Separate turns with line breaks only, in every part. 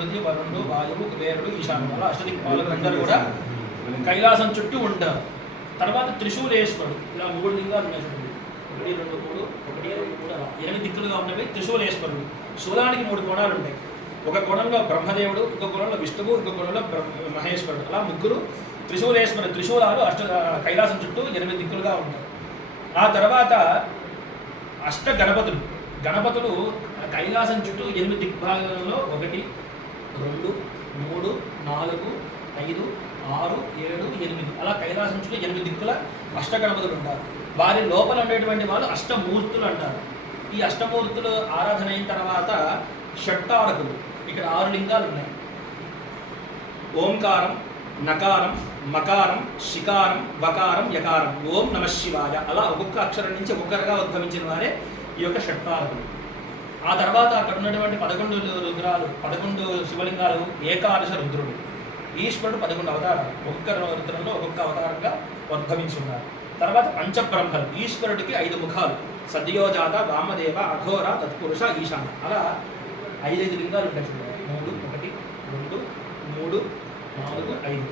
పృథ్వీ వరుణుడు వాయువు కుబేరుడు ఈశానుడు అష్టదిక్ పాలకులు అందరూ కూడా కైలాసం చుట్టూ ఉంటారు. తర్వాత త్రిశూలేశ్వరుడు ఇలా మూడు లింగాలు ఉన్నాయి ఒకటి రెండు మూడు ఒకటి రెండు మూడు అలా. ఎనిమిది దిక్కులుగా ఉన్నవి త్రిశూలేశ్వరుడు. శూలానికి మూడు కోణాలు ఉంటాయి. ఒక కోణంలో బ్రహ్మదేవుడు ఇంకో కోణంలో విష్ణువు ఇంకో కోణంలో బ్రహ్మ మహేశ్వరుడు. అలా ముగ్గురు త్రిశూలేశ్వరుడు త్రిశూలాలు అష్ట కైలాసం చుట్టూ ఎనిమిది దిక్కులుగా ఉంటాయి. ఆ తర్వాత అష్ట గణపతులు. గణపతులు కైలాసం చుట్టూ ఎనిమిది దిగ్భాగంలో ఒకటి రెండు మూడు నాలుగు ఐదు ఆరు ఏడు ఎనిమిది. అలా కైలాసం నుంచి ఎనిమిది దిక్కుల అష్టగణపతులు ఉంటారు. వారి లోపల ఉండేటువంటి వాళ్ళు అష్టమూర్తులు అంటారు. ఈ అష్టమూర్తులు ఆరాధన అయిన తర్వాత షట్టారకులు. ఇక్కడ ఆరు లింగాలు ఉన్నాయి. ఓంకారం నకారం మకారం శికారం వకారం యకారం. ఓం నమ శివాయ. అలా ఒక్కొక్క అక్షరం నుంచి ఒక్కొక్కరుగా ఉద్భవించిన వారే ఈ యొక్క షట్టారకులు. ఆ తర్వాత అక్కడ ఉన్నటువంటి పదకొండు రుద్రాలు పదకొండు శివలింగాలు ఏకాదశ రుద్రుడు. ఈశ్వరుడు పదకొండు అవతారాలు. ఒక్కొక్క రుద్రంలో ఒక్కొక్క అవతారంగా ఉద్భవించి ఉన్నారు తర్వాత పంచబ్రహ్మలు. ఈశ్వరుడికి ఐదు ముఖాలు. సద్యోజాత వామదేవ అఘోర తత్పురుష ఈశాన. అలా ఐదైదు లింగాలు ఉంటాయి చూడండి. మూడు ఒకటి రెండు మూడు నాలుగు ఐదు.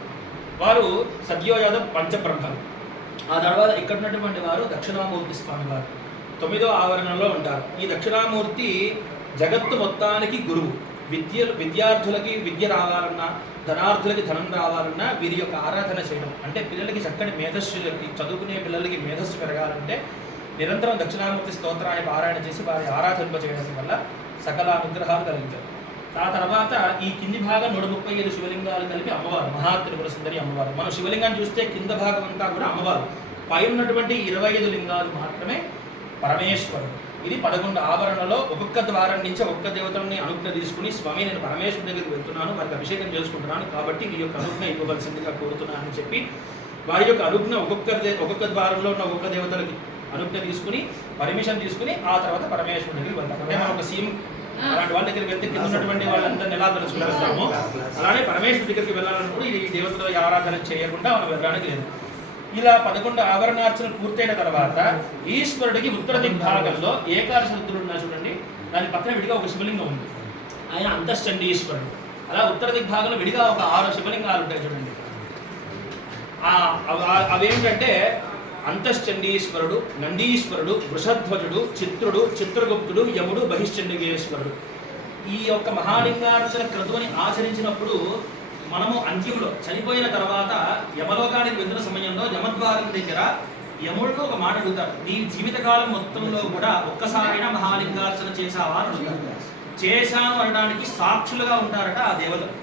వారు సద్యోజాత పంచబ్రహ్మలు. ఆ తర్వాత ఇక్కడ ఉన్నటువంటి వారు దక్షిణామూర్తి స్వామి వారు. తొమ్మిదో ఆవరణలో ఉంటారు. ఈ దక్షిణామూర్తి జగత్తు మొత్తానికి గురువు. విద్య విద్యార్థులకి విద్య రావాలన్నా ధనార్థులకి ధనం రావాలన్నా వీరి యొక్క ఆరాధన చేయడం. అంటే పిల్లలకి చక్కని మేధస్సు చదువుకునే పిల్లలకి మేధస్సు పెరగాలంటే నిరంతరం దక్షిణామూర్తి స్తోత్రాన్ని పారాయణ చేసి వారి ఆరాధింప చేయడం వల్ల సకల అనుగ్రహాలు కలుగుతాయి. ఆ తర్వాత ఈ కింది భాగం నూట ముప్పై ఏడు శివలింగాలు కలిపి అమ్మవారు. మహాత్రిపుర సుందరి అమ్మవారు. మనం శివలింగాన్ని చూస్తే కింద భాగం అంతా కూడా అమ్మవారు. పై ఉన్నటువంటి ఇరవై ఐదు లింగాలు మాత్రమే పరమేశ్వరుడు. ఇది పదకొండు ఆవరణలో ఒక్కొక్క ద్వారం నుంచి ఒక్కొక్క దేవతలని అనుజ్ఞ తీసుకుని స్వామి నేను పరమేశ్వరు దగ్గరికి వెళ్తున్నాను వారికి అభిషేకం చేసుకుంటున్నాను కాబట్టి మీ యొక్క అనుజ్ఞ ఇవ్వవలసిందిగా కోరుతున్నాను అని చెప్పి వారి యొక్క అనుజ్ఞ ఒక్కొక్క ఒక్కొక్క ద్వారంలో ఉన్న ఒక్కొక్క దేవతలకి అనుజ్ఞ తీసుకుని పర్మిషన్ తీసుకుని ఆ తర్వాత పరమేశ్వరు దగ్గరికి వెళ్తాం అంటే మనం ఒక సీఎం అలాంటి వాళ్ళ దగ్గరికి వెళ్తే కింద ఉన్నటువంటి వాళ్ళందరినీ ఎలా తెలుసుకుంటాము అలానే పరమేశ్వరు దగ్గరికి వెళ్ళాలన్నప్పుడు ఈ దేవతల ఆరాధన చేయకుండా మనం వెళ్ళడానికి లేదు. ఇలా పదకొండు ఆవరణార్చనలు పూర్తయిన తర్వాత ఈశ్వరుడికి ఉత్తర దిగ్భాగంలో ఏకాదశ రుద్రుడు ఉన్నారు చూడండి. దాని పక్కన విడిగా ఒక శివలింగం ఉంది. ఆయన అంతశ్చండీశ్వరుడు అలా ఉత్తర దిగ్భాగంలో విడిగా ఒక ఆరు శివలింగాలు ఉంటాయి చూడండి. ఆ అవేంటంటే అంతశ్చండీశ్వరుడు నందీశ్వరుడు వృషధ్వజుడు చిత్రుడు చిత్రగుప్తుడు యముడు బహిశ్చండిగేశ్వరుడు. ఈ యొక్క మహాలింగార్చన క్రతువుని ఆచరించినప్పుడు మనము అంత్యంలో చనిపోయిన తర్వాత యమలోకానికి వెళ్తున్న సమయంలో యమద్వారం దగ్గర యముడితో ఒక మాట అడుగుతారు నీ జీవితకాలం మొత్తంలో కూడా ఒక్కసారైనా మహాలింగార్చన చేశావా? అని చేశాను అనడానికి సాక్షులుగా ఉంటారట ఆ దేవతలు.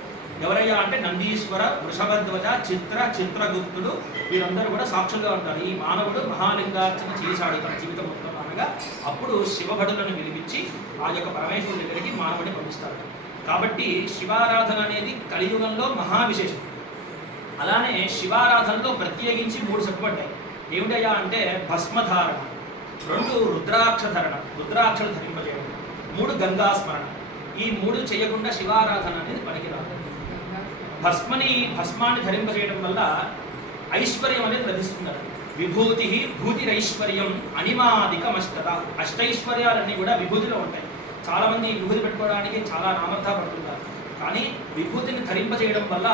ఎవరయ్యా అంటే నందీశ్వర వృషభధ్వజ చిత్ర చిత్రగుప్తుడు వీరందరూ కూడా సాక్షులుగా ఉంటారు. ఈ మానవుడు మహాలింగార్చన చేశాడు తన జీవితం మొత్తం అనగా అప్పుడు శివభటులను పిలిపించి ఆ యొక్క పరమేశ్వరుడి దగ్గరికి మానవుడిని పంపిస్తారు కాబట్టి శివారాధన అనేది కలియుగంలో మహా విశేషం అలానే శివారాధనలో ప్రత్యేకించి మూడు చెప్పబడ్డాయి ఏమిటయ్యా అంటే భస్మధారణ రెండు రుద్రాక్ష ధరణ రుద్రాక్షలు ధరింపజేయడం మూడు గంగాస్మరణ. ఈ మూడు చేయకుండా శివారాధన అనేది పనికిరాదు. భస్మని భస్మాన్ని ధరింపజేయడం వల్ల ఐశ్వర్యం అనేది లభిస్తున్నారు విభూతి భూతిరైశ్వర్యం అనిమాదికమష్టత. అష్టైశ్వర్యాలన్నీ కూడా విభూతిలో ఉంటాయి. చాలామంది విభూతి పెట్టుకోవడానికి చాలా నామర్థ పడుతున్నారు కానీ విభూతిని ధరింపజేయడం వల్ల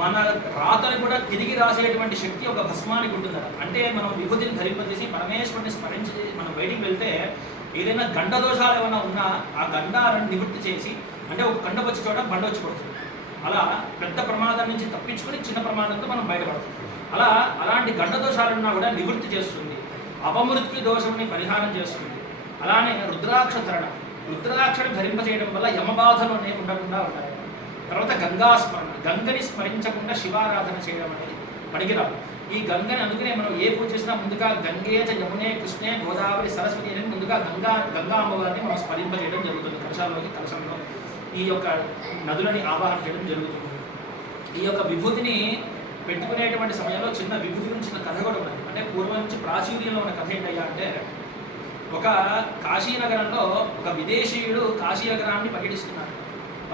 మన రాతను కూడా తిరిగి రాసేటువంటి శక్తి ఒక భస్మానికి ఉంటుందట. అంటే మనం విభూతిని ధరింపజేసి పరమేశ్వరుని స్మరించి మనం బయటికి వెళ్తే ఏదైనా గండ దోషాలు ఏమైనా ఉన్నా ఆ గండాలను నివృత్తి చేసి అంటే ఒక గండ వచ్చి చోట బండ వచ్చి పడుతుంది అలా పెద్ద ప్రమాదం నుంచి తప్పించుకొని చిన్న ప్రమాదంతో మనం బయటపడతాం. అలా అలాంటి గండ దోషాలున్నా కూడా నివృత్తి చేస్తుంది. అపమృత్యు దోషంని పరిహారం చేస్తుంది. అలానే రుద్రాక్ష తరణం. రుద్రాక్షను ధరింపజేయడం వల్ల యమబాధలు అనేవి ఉండకుండా ఉంటాయి. తర్వాత గంగా స్మరణ గంగని స్మరించకుండా శివారాధన చేయడం అనేది పనికిరాదు. ఈ గంగని అందుకనే మనం ఏ పూజ చేసినా ముందుగా గంగే యమునే కృష్ణే గోదావరి సరస్వతి అని ముందుగా గంగా గంగా అమ్మవారిని మనం స్మరింపజేయడం జరుగుతుంది. కలశాల్లోకి కలశంలో ఈ యొక్క నదులని ఆవాహన చేయడం జరుగుతుంది. ఈ యొక్క విభూతిని పెట్టుకునేటువంటి సమయంలో చిన్న విభూతి గురించి చిన్న కథ కూడా ఉన్నది. అంటే పూర్వం నుంచి ప్రాచుర్యంలో ఉన్న కథ ఏంటయ్యా అంటే ఒక కాశీనగరంలో ఒక విదేశీయుడు కాశీ నగరాన్ని పర్యటిస్తున్నాడు.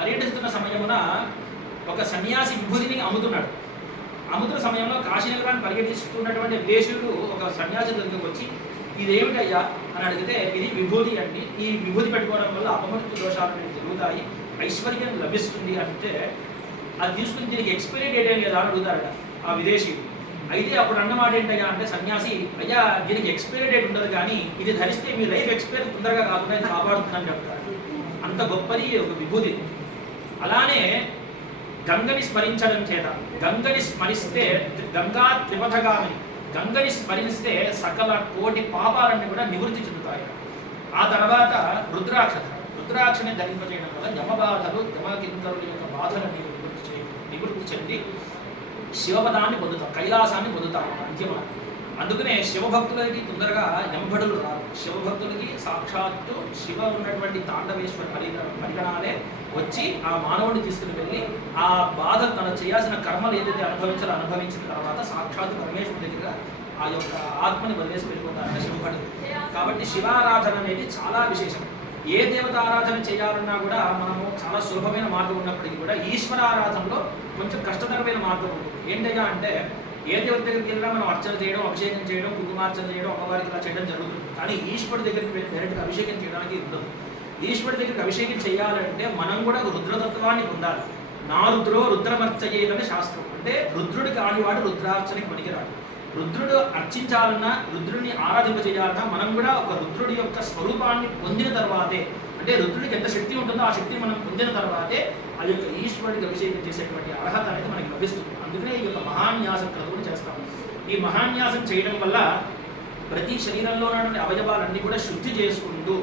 పర్యటిస్తున్న సమయమున ఒక సన్యాసి విభూతిని అమ్ముతున్నాడు. అమ్ముతున్న సమయంలో కాశీనగరాన్ని పర్యటిస్తున్నటువంటి విదేశీయుడు ఒక సన్యాసి దగ్గరికి వచ్చి ఇదేమిటయ్యా? అని అడిగితే ఇది విభూతి అండి. ఈ విభూతి పెట్టుకోవడం వల్ల అపమృత్యు దోషాలు అనేవి జరుగుతాయి. ఐశ్వర్యం లభిస్తుంది. అంటే అది తీసుకుని దీనికి ఎక్స్పైరీ డేట్ ఏం లేదా? అని అడుగుతారట ఆ విదేశీయుడు. అయితే అప్పుడు అన్నమాట ఏంటయ్యా అంటే సన్యాసి అయ్యా దీనికి ఎక్స్పైరీ డేట్ ఉండదు కానీ ఇది ధరిస్తే మీ లైఫ్ ఎక్స్పైరీ తొందరగా కాకుండా ఇది కాపాడుతుందని చెప్తారు. అంత గొప్పది ఒక విభూతి. అలానే గంగని స్మరించడం చేత గంగని స్మరిస్తే గంగా త్రిపథగామిని గంగని స్మరిస్తే సకల కోటి పాపాలన్నీ కూడా నివృత్తి చెందుతాయి. ఆ తర్వాత రుద్రాక్ష రుద్రాక్షని ధరింపజేయడం వల్ల యమబాధలు యమకింకరుల యొక్క బాధలన్నీ నివృత్తి నివృత్తి చెంది శివపదాన్ని పొందుతాం కైలాసాన్ని పొందుతాం అంతిమ అందుకనే శివభక్తులకి తొందరగా ఎంబడులు రారు. శివభక్తులకి సాక్షాత్తు శివ ఉన్నటువంటి తాండవేశ్వర పరిగ పరిగణాలే వచ్చి ఆ మానవుడిని తీసుకుని వెళ్ళి ఆ బాధ తను చేయాల్సిన కర్మలు ఏదైతే అనుభవించాలో అనుభవించిన తర్వాత సాక్షాత్తు పరమేశ్వరుడి దగ్గర ఆ యొక్క ఆత్మని వదిలేసి వెళ్ళిపోతారంటే శివభడు కాబట్టి శివారాధన అనేది చాలా విశేషం. ఏ దేవత ఆరాధన చేయాలన్నా కూడా మనము చాలా సులభమైన మార్గం ఉన్నప్పటికీ కూడా ఈశ్వర ఆరాధనలో కొంచెం కష్టతరమైన మార్గం ఉంటుంది. ఏంటయ్యా అంటే ఏ దేవత దగ్గరికి వెళ్ళినా మనం అర్చన చేయడం అభిషేకం చేయడం కుంకుమార్చన చేయడం అమ్మవారికి ఇలా చేయడం జరుగుతుంది. కానీ ఈశ్వరుడి దగ్గరికి వెళ్ళి డైరెక్ట్గా అభిషేకం చేయడానికి ఉండదు. ఈశ్వరుడి దగ్గరికి అభిషేకం చేయాలంటే మనం కూడా రుద్రతత్వాన్ని పొందాలి. నా రుద్రో రుద్రమర్చయేదని శాస్త్రం. అంటే రుద్రుడికి ఆడివాడు రుద్రార్చనకి పనికిరాడు. రుద్రుడు అర్చించాలన్నా రుద్రుడిని ఆరాధింపజేయాలన్నా మనం కూడా ఒక రుద్రుడి యొక్క స్వరూపాన్ని పొందిన తర్వాతే అంటే రుద్రుడికి ఎంత శక్తి ఉంటుందో ఆ శక్తి మనం పొందిన తర్వాతే ఆ యొక్క ఈశ్వరుడికి అభిషేకం చేసేటువంటి అర్హత అనేది మనకి లభిస్తుంది. అందుకనే ఈ యొక్క మహాన్యాసం క్రతువుని చేస్తాం. ఈ మహాన్యాసం చేయడం వల్ల ప్రతి శరీరంలో ఉన్నటువంటి అవయవాలన్నీ కూడా శుద్ధి చేసుకుంటూ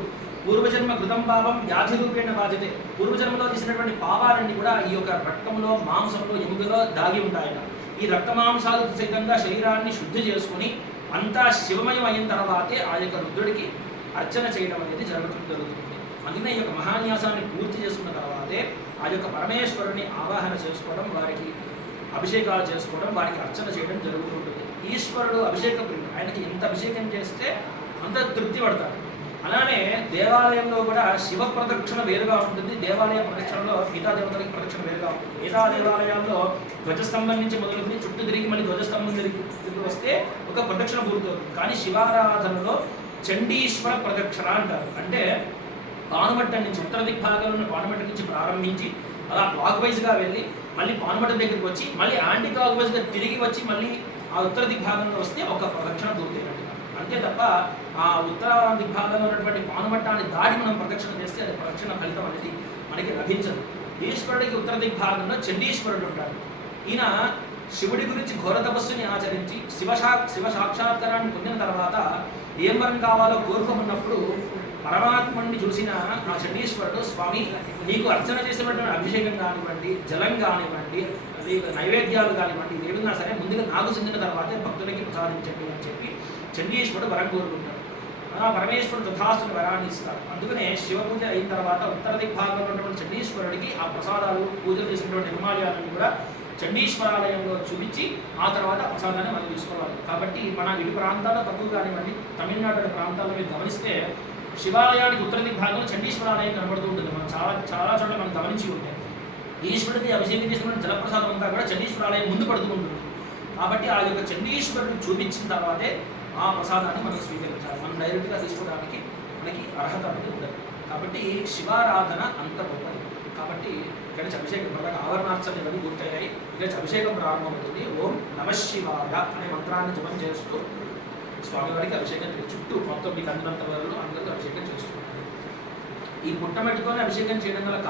పూర్వజన్మ కృతం పాపం వ్యాధి రూపేణ బాధితే పూర్వజన్మలో చేసినటువంటి పాపాలన్నీ కూడా ఈ యొక్క రక్తంలో మాంసంలో ఎముకలో దాగి ఉంటాయట. ఈ రక్తమాంసాలకు సహితంగా శరీరాన్ని శుద్ధి చేసుకుని అంతా శివమయం అయిన తర్వాతే ఆ యొక్క రుద్రుడికి అర్చన చేయడం అనేది జరగడం జరుగుతుంది. అందుకనే ఈ యొక్క మహాన్యాసాన్ని పూర్తి చేసుకున్న తర్వాతే ఆ యొక్క పరమేశ్వరుని ఆవాహన చేసుకోవడం వారికి అభిషేకాలు చేసుకోవడం వారికి అర్చన చేయడం జరుగుతుంటుంది. ఈశ్వరుడు అభిషేక ప్రియుడు. ఆయనకి ఎంత అభిషేకం చేస్తే అంత తృప్తి పడతాడు. అలానే దేవాలయంలో కూడా శివ ప్రదక్షిణ వేరుగా ఉంటుంది. దేవాలయ ప్రదక్షిణలో మిగతా దేవతలకి ప్రదక్షిణ వేరుగా ఉంటుంది. మిగతా దేవాలయాల్లో ధ్వజస్తంభం నుంచి మొదలుకుని చుట్టూ తిరిగి మళ్ళీ ధ్వజస్తంభం తిరిగి తిరిగి వస్తే ఒక ప్రదక్షిణ పూర్తవుతుంది. కానీ శివారాధనలో చండీశ్వర ప్రదక్షిణ అంటారు. అంటే పానుమట్ట నుంచి ఉత్తర దిగ్భాగంలో ఉన్న పానుమట్ట నుంచి ప్రారంభించి అలా క్లాక్ వైజ్గా వెళ్ళి మళ్ళీ పానుమట్ట దగ్గరికి వచ్చి మళ్ళీ యాంటీ క్లాక్ వైజ్గా తిరిగి వచ్చి మళ్ళీ ఆ ఉత్తర దిగ్భాగంలో వస్తే ఒక ప్రదక్షిణ పూర్తయినట్టు అంతే తప్ప ఆ ఉత్తర దిగ్భాగంలో ఉన్నటువంటి పానుమట్టాన్ని దాటి మనం ప్రదక్షిణ చేస్తే అది ప్రదక్షిణ ఫలితం అనేది మనకి లభించదు. ఈశ్వరుడికి ఉత్తర దిగ్భాగంలో చండీశ్వరుడు ఉంటాడు. ఈయన శివుడి గురించి ఘోర తపస్సుని ఆచరించి శివశా శివ సాక్షాత్కారాన్ని పొందిన తర్వాత ఏం వరం కావాలో కోరుకోమన్నప్పుడు పరమాత్మని చూసిన ఆ చండీశ్వరుడు స్వామి నీకు అర్చన చేసినటువంటి అభిషేకం కానివ్వండి జలం కానివ్వండి అది నైవేద్యాలు కానివ్వండి ఏమైనా సరే ముందుగా నాకు చెందిన తర్వాతే భక్తులకి ప్రసాదించండి అని చండీశ్వరుడు వరం కోరుకుంటాడు. ఆ పరమేశ్వరుడు తథాస్తుని వరాన్ని ఇస్తాడు అందుకనే శివ పూజ అయిన తర్వాత ఉత్తర దిగ్భాగంలో ఉన్నటువంటి చండీశ్వరుడికి ఆ ప్రసాదాలు పూజలు చేసినటువంటి నిర్మాల్యాలను కూడా చండీశ్వరాలయంలో చూపించి ఆ తర్వాత ప్రసాదాన్ని మనం తీసుకోవాలి. కాబట్టి మన ఇరు ప్రాంతాల్లో తక్కువ కానివ్వండి తమిళనాడు ప్రాంతాల్లో మీరు గమనిస్తే శివాలయానికి ఉత్తర దిగ్భాగంలో చండీశ్వరాలయం కనబడుతూ ఉంటుంది. మనం చాలా చాలా చోట్ల మనం గమనించి ఉంటాయి ఈశ్వరుడికి అభిషేకం చేసిన జలప్రసాదం అంతా కూడా చండీశ్వరాలయం ముందు పడుతూ ఉంటుంది. కాబట్టి ఆ యొక్క చండీశ్వరుడిని చూపించిన తర్వాతే ఆ ప్రసాదాన్ని మనం స్వీకరించాలి. మనం డైరెక్ట్గా తీసుకోవడానికి మనకి అర్హత అనేది ఉండదు. కాబట్టి శివారాధన అంత గొప్పది. కాబట్టి ఇక్కడ అభిషేకం ప్రధాన ఆవరణార్చన ఇవన్నీ పూర్తయినాయి ఇక్కడ అభిషేకం ప్రారంభమవుతుంది. ఓం నమ శివాయ అనే మంత్రాన్ని జపం చేస్తూ స్వామివారికి అభిషేకం చుట్టూ మొత్తం మీ అందినంత వరకు అందరికీ అభిషేకం చేస్తున్నారు. ఈ పుట్టమట్టితోనే అభిషేకం చేయడం వల్ల